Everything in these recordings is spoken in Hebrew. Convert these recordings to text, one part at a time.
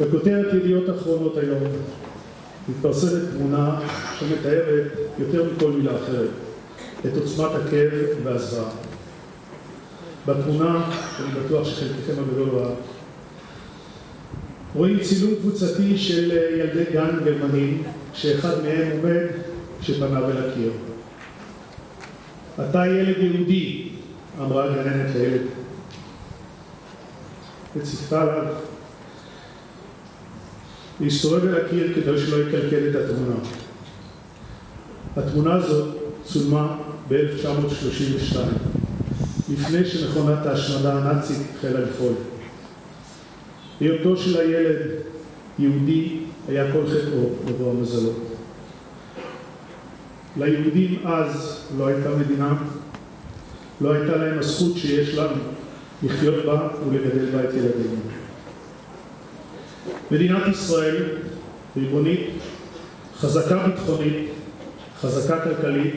בכותרת ידיעות אחרונות היום מתפרסמת תמונה שמתארת יותר מכל מילה אחרת את עוצמת הכאב והזוועה. בתמונה, שאני בטוח שחלקכם הגדול ראה, רואים צילום קבוצתי של ילדי גן גרמנים, שאחד מהם עומד כשפניו אל הקיר. אתה ילד יהודי, אמרה הגננת לילד. וציפתה עליו להסתובב אל הקיר כדי שלא יקלקל את התמונה. התמונה הזאת צולמה ב-1932, לפני שמכונת ההשמדה הנאצית החלה לפעול. היותו של הילד יהודי היה כל חטאו לבוא המזלו. ליהודים אז לא הייתה מדינה, לא הייתה להם הזכות שיש לנו לחיות בה ולגדל בה את ילדינו. מדינת ישראל ריבונית, חזקה ביטחונית, חזקה כלכלית,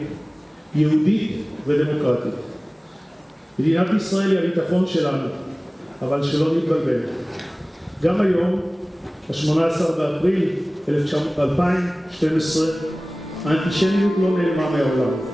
יהודית ודמוקרטית. מדינת ישראל היא הביטחון שלנו, אבל שלא נתבלבל. גם היום, ה-18 באפריל 2012, האנטישמיות לא נעלמה מהעולם.